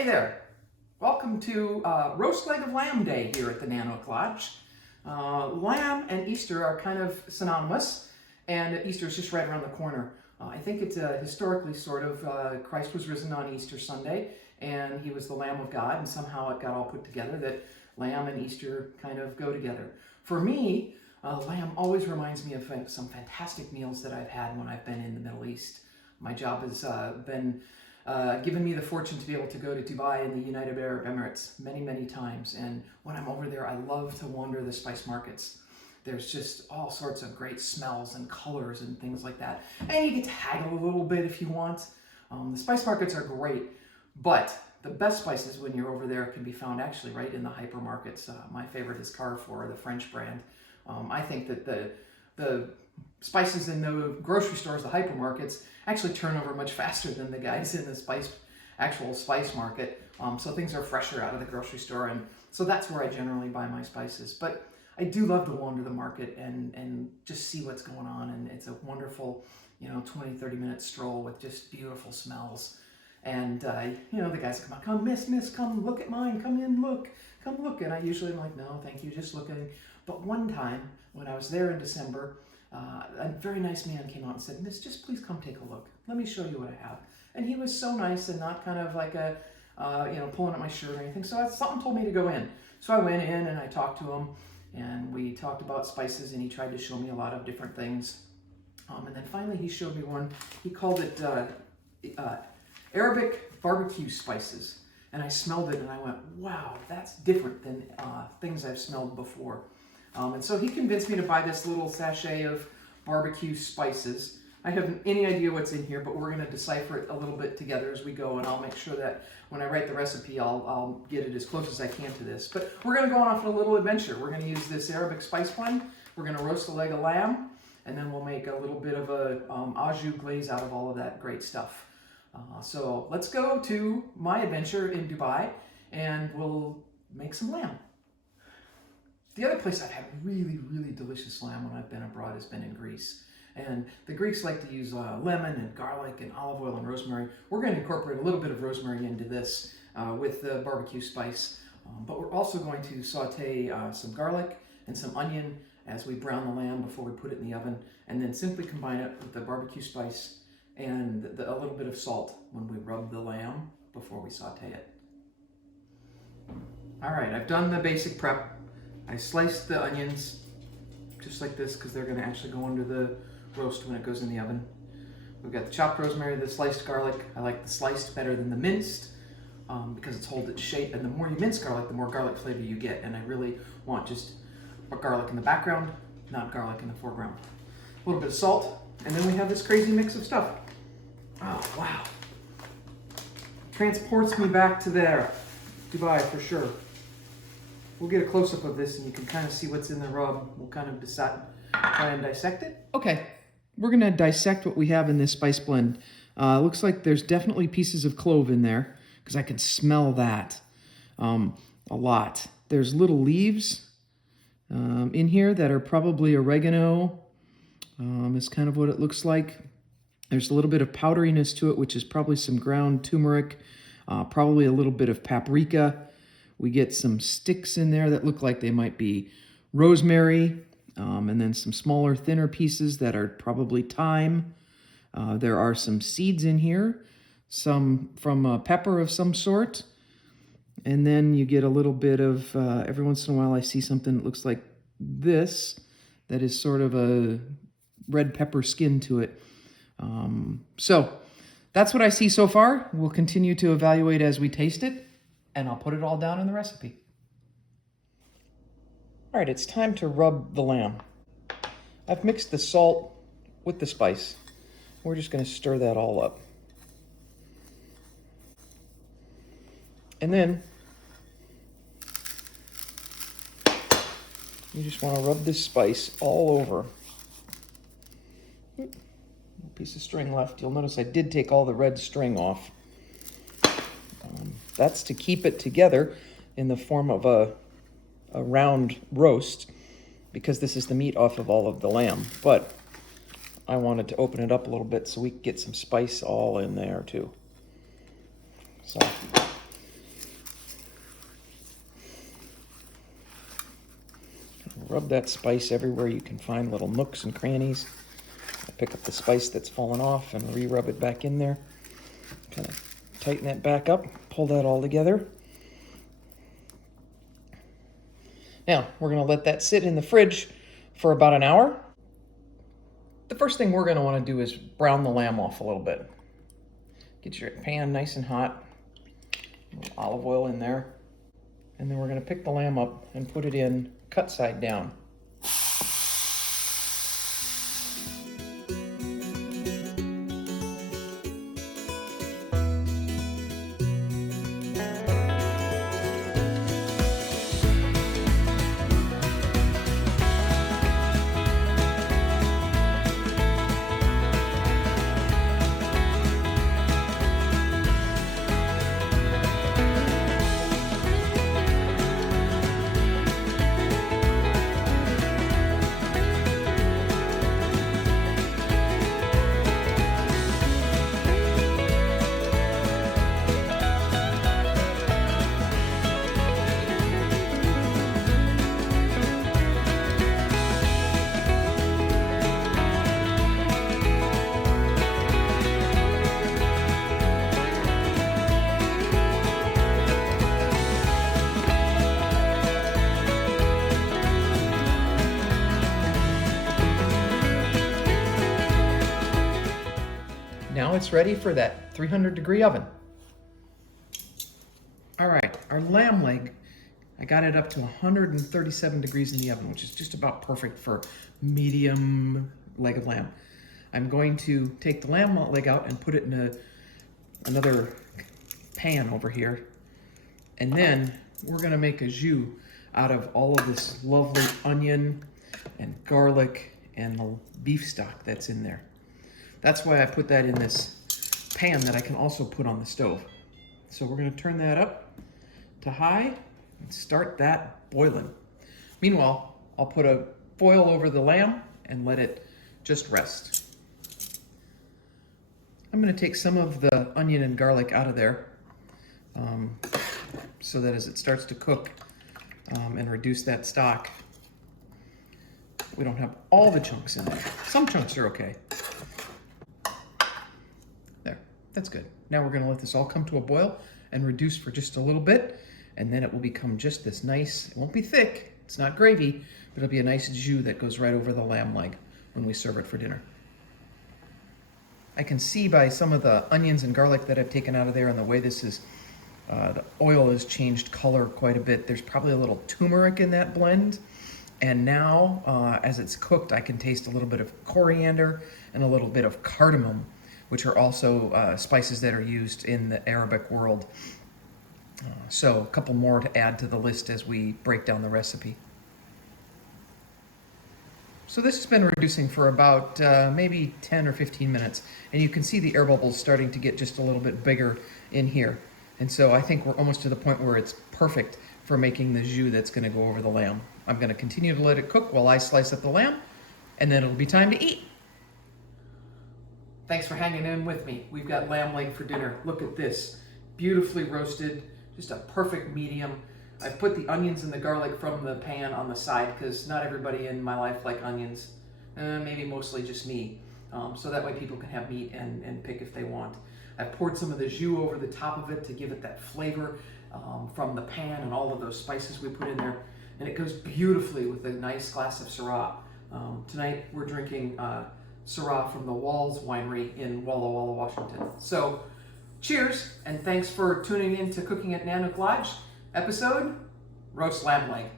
Hey there, welcome to Roast Leg of Lamb Day here at the Nanook Lodge. Lamb and Easter are kind of synonymous, and Easter is just right around the corner. I think it's historically sort of, Christ was risen on Easter Sunday, and he was the Lamb of God, and somehow it got all put together that lamb and Easter kind of go together. For me, lamb always reminds me of some fantastic meals that I've had when I've been in the Middle East. My job has been given me the fortune to be able to go to Dubai and the United Arab Emirates many times, and when I'm over there I love to wander the spice markets. There's just all sorts of great smells and colors and things like that, and you get to haggle a little bit if you want. The spice markets are great, but the best spices when you're over there can be found actually right in the hypermarkets. My favorite is Carrefour, the French brand. I think that the spices in the grocery stores, the hypermarkets, actually turn over much faster than the guys in the actual spice market. So things are fresher out of the grocery store, and so that's where I generally buy my spices. But I do love to wander the market and just see what's going on, and it's a wonderful, 20-30 minute stroll with just beautiful smells. And the guys come out, come miss, come look at mine, come in, come look. And I usually am like, no, thank you, just looking. But one time when I was there in December, a very nice man came out and said, Miss, just please come take a look. Let me show you what I have. And he was so nice and not kind of like pulling at my shirt or anything. So something told me to go in. So I went in and I talked to him, and we talked about spices, and he tried to show me a lot of different things. And then finally he showed me one. He called it Arabic barbecue spices. And I smelled it and I went, wow, that's different than things I've smelled before. And so he convinced me to buy this little sachet of barbecue spices. I haven't any idea what's in here, but we're going to decipher it a little bit together as we go, and I'll make sure that when I write the recipe, I'll get it as close as I can to this. But we're going to go off on a little adventure. We're going to use this Arabic spice blend. We're going to roast a leg of lamb, and then we'll make a little bit of a au jus glaze out of all of that great stuff. So let's go to my adventure in Dubai, and we'll make some lamb. The other place I've had really delicious lamb when I've been abroad has been in Greece. And the Greeks like to use lemon and garlic and olive oil and rosemary. We're going to incorporate a little bit of rosemary into this with the barbecue spice. But we're also going to saute some garlic and some onion as we brown the lamb before we put it in the oven. And then simply combine it with the barbecue spice and a little bit of salt when we rub the lamb before we saute it. All right, I've done the basic prep. I sliced the onions just like this because they're going to actually go under the roast when it goes in the oven. We've got the chopped rosemary, the sliced garlic. I like the sliced better than the minced because it's holds its shape. And the more you mince garlic, the more garlic flavor you get. And I really want just garlic in the background, not garlic in the foreground. A little bit of salt, and then we have this crazy mix of stuff. Oh, wow. Transports me back to there. Dubai for sure. We'll get a close-up of this and you can kind of see what's in the rub. We'll kind of try and dissect it. Okay, we're gonna dissect what we have in this spice blend. Looks like there's definitely pieces of clove in there because I can smell that a lot. There's little leaves in here that are probably oregano. Is kind of what it looks like. There's a little bit of powderiness to it, which is probably some ground turmeric, probably a little bit of paprika. We get some sticks in there that look like they might be rosemary, and then some smaller, thinner pieces that are probably thyme. There are some seeds in here, some from a pepper of some sort. And then you get a little bit of, every once in a while I see something that looks like this, that is sort of a red pepper skin to it. So that's what I see so far. We'll continue to evaluate as we taste it, and I'll put it all down in the recipe. All right, it's time to rub the lamb. I've mixed the salt with the spice. We're just going to stir that all up. And then you just want to rub this spice all over. Piece of string left. You'll notice I did take all the red string off. That's to keep it together in the form of a round roast, because this is the meat off of all of the lamb. But I wanted to open it up a little bit so we could get some spice all in there too. So Rub that spice everywhere you can find little nooks and crannies. Pick up the spice that's fallen off and re-rub it back in there. Kind of tighten that back up, pull that all together. Now, we're going to let that sit in the fridge for about an hour. The first thing we're going to want to do is brown the lamb off a little bit. Get your pan nice and hot. A little olive oil in there. And then we're going to pick the lamb up and put it in cut side down. Now it's ready for that 300-degree oven. All right, our lamb leg, I got it up to 137 degrees in the oven, which is just about perfect for medium leg of lamb. I'm going to take the lamb leg out and put it in another pan over here. And then we're gonna make a jus out of all of this lovely onion and garlic and the beef stock that's in there. That's why I put that in this pan that I can also put on the stove. So we're gonna turn that up to high and start that boiling. Meanwhile, I'll put a foil over the lamb and let it just rest. I'm gonna take some of the onion and garlic out of there so that as it starts to cook and reduce that stock, we don't have all the chunks in there. Some chunks are okay. There, that's good. Now we're gonna let this all come to a boil and reduce for just a little bit, and then it will become just this nice, it won't be thick, it's not gravy, but it'll be a nice jus that goes right over the lamb leg when we serve it for dinner. I can see by some of the onions and garlic that I've taken out of there and the way this is, the oil has changed color quite a bit. There's probably a little turmeric in that blend. And now, as it's cooked, I can taste a little bit of coriander and a little bit of cardamom, which are also spices that are used in the Arabic world. So a couple more to add to the list as we break down the recipe. So this has been reducing for about maybe 10 or 15 minutes. And you can see the air bubbles starting to get just a little bit bigger in here. And so I think we're almost to the point where it's perfect for making the jus that's gonna go over the lamb. I'm gonna continue to let it cook while I slice up the lamb, and then it'll be time to eat. Thanks for hanging in with me. We've got lamb leg for dinner. Look at this, beautifully roasted, just a perfect medium. I've put the onions and the garlic from the pan on the side because not everybody in my life like onions, maybe mostly just me. So that way people can have meat and pick if they want. I've poured some of the jus over the top of it to give it that flavor from the pan and all of those spices we put in there. And it goes beautifully with a nice glass of Syrah. Tonight we're drinking Syrah from the Walls Winery in Walla Walla, Washington. So cheers, and thanks for tuning in to Cooking at Nanook Lodge, episode Roast Lamb Leg.